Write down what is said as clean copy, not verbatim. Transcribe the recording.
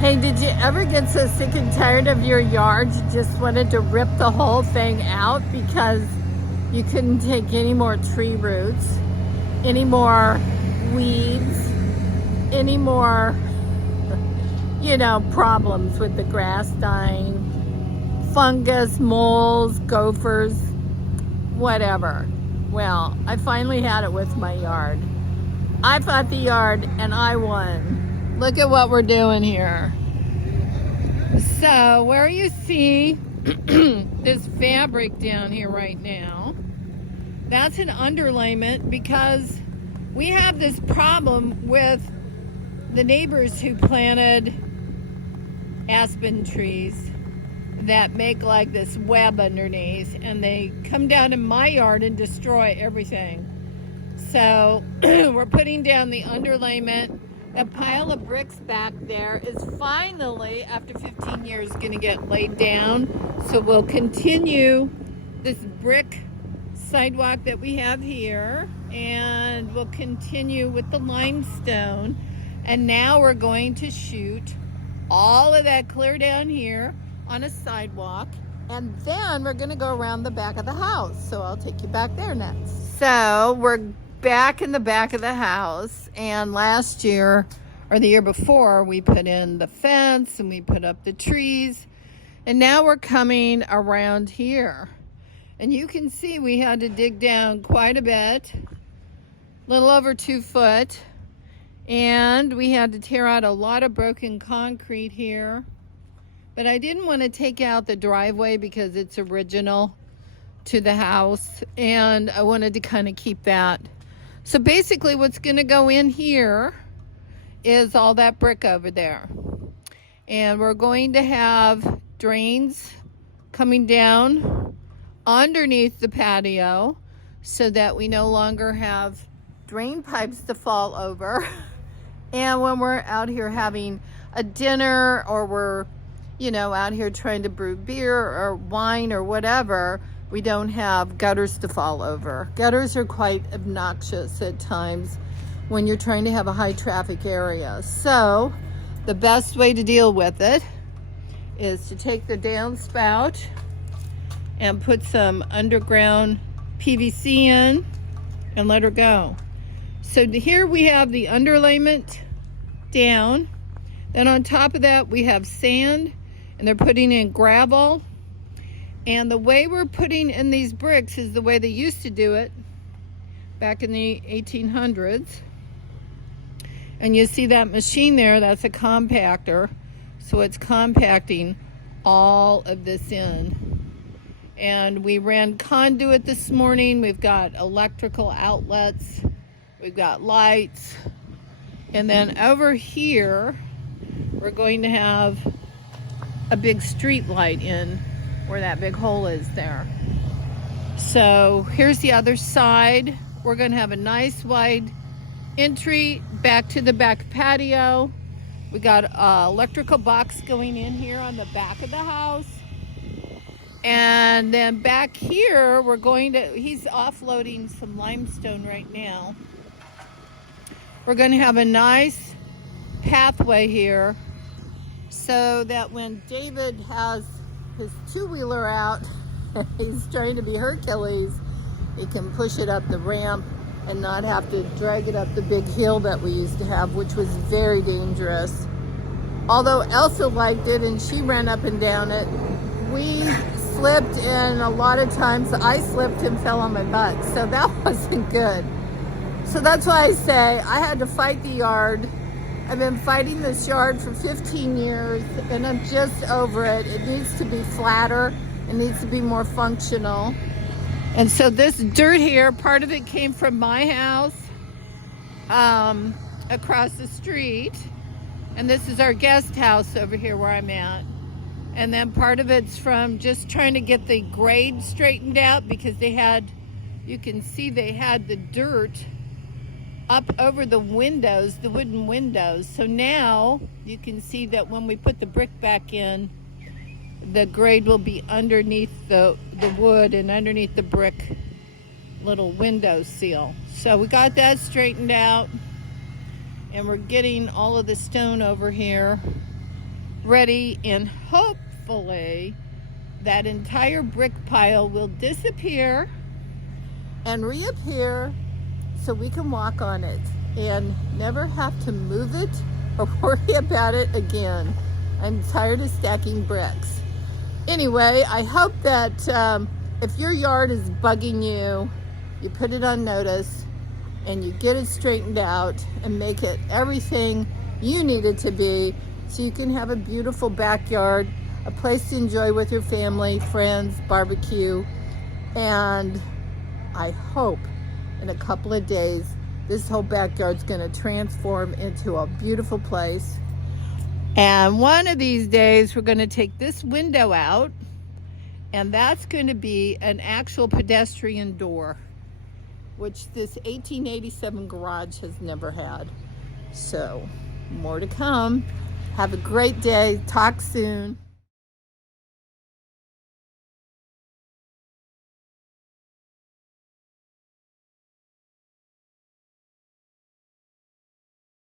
Hey, did you ever get so sick and tired of your yard you just wanted to rip the whole thing out because you couldn't take any more tree roots, any more weeds, any more, problems with the grass dying, fungus, moles, gophers, whatever? Well, I finally had it with my yard. I fought the yard and I won. Look at what we're doing here. So where you see this fabric down here right now, that's an underlayment because we have this problem with the neighbors who planted aspen trees that make like this web underneath, and they come down in my yard and destroy everything. So we're putting down the underlayment. That pile of bricks back there is finally, after 15 years, going to get laid down. So we'll continue this brick sidewalk that we have here, and we'll continue with the limestone. And now we're going to shoot all of that clear down here on a sidewalk, and then we're going to go around the back of the house. So I'll take you back there next. So we're back in the back of the house, and last year or the year before we put in the fence and we put up the trees, and now we're coming around here, and you can see we had to dig down quite a bit, a little over 2 foot, and we had to tear out a lot of broken concrete here. But I didn't want to take out the driveway because it's original to the house, and I wanted to kind of keep that. So basically what's going to go in here is all that brick over there. And we're going to have drains coming down underneath the patio so that we no longer have drain pipes to fall over. And when we're out here having a dinner, or we're, out here trying to brew beer or wine or whatever, we don't have gutters to fall over. Gutters are quite obnoxious at times when you're trying to have a high traffic area. So the best way to deal with it is to take the downspout and put some underground PVC in and let her go. So here we have the underlayment down. Then on top of that we have sand, and they're putting in gravel. And the way we're putting in these bricks is the way they used to do it back in the 1800s. And you see that machine there, that's a compactor. So it's compacting all of this in. And we ran conduit this morning. We've got electrical outlets. We've got lights. And then over here, we're going to have a big street light in where that big hole is there. So here's the other side. We're going to have a nice wide entry back to the back patio. We got an electrical box going in here on the back of the house. And then back here, he's offloading some limestone right now. We're going to have a nice pathway here so that when David has his two-wheeler out, he's trying to be Hercules, he can push it up the ramp and not have to drag it up the big hill that we used to have, which was very dangerous. Although Elsa liked it and she ran up and down it, we slipped, and a lot of times I slipped and fell on my butt, so that wasn't good. So that's why I say I had to fight the yard. I've been fighting this yard for 15 years, and I'm just over it. It needs to be flatter. It needs to be more functional. And so this dirt here, part of it came from my house across the street. And this is our guest house over here where I'm at. And then part of it's from just trying to get the grade straightened out, because you can see they had the dirt up over the windows, the wooden windows. So now you can see that when we put the brick back in, the grade will be underneath the wood and underneath the brick little window seal. So we got that straightened out, and we're getting all of the stone over here ready, and hopefully that entire brick pile will disappear and reappear so we can walk on it and never have to move it or worry about it again. I'm tired of stacking bricks. Anyway, I hope that if your yard is bugging you, you put it on notice and you get it straightened out and make it everything you need it to be so you can have a beautiful backyard, a place to enjoy with your family, friends, barbecue. And I hope in a couple of days this whole backyard's going to transform into a beautiful place. And one of these days we're going to take this window out, and that's going to be an actual pedestrian door, which this 1887 garage has never had. So more to come. Have a great day. Talk soon.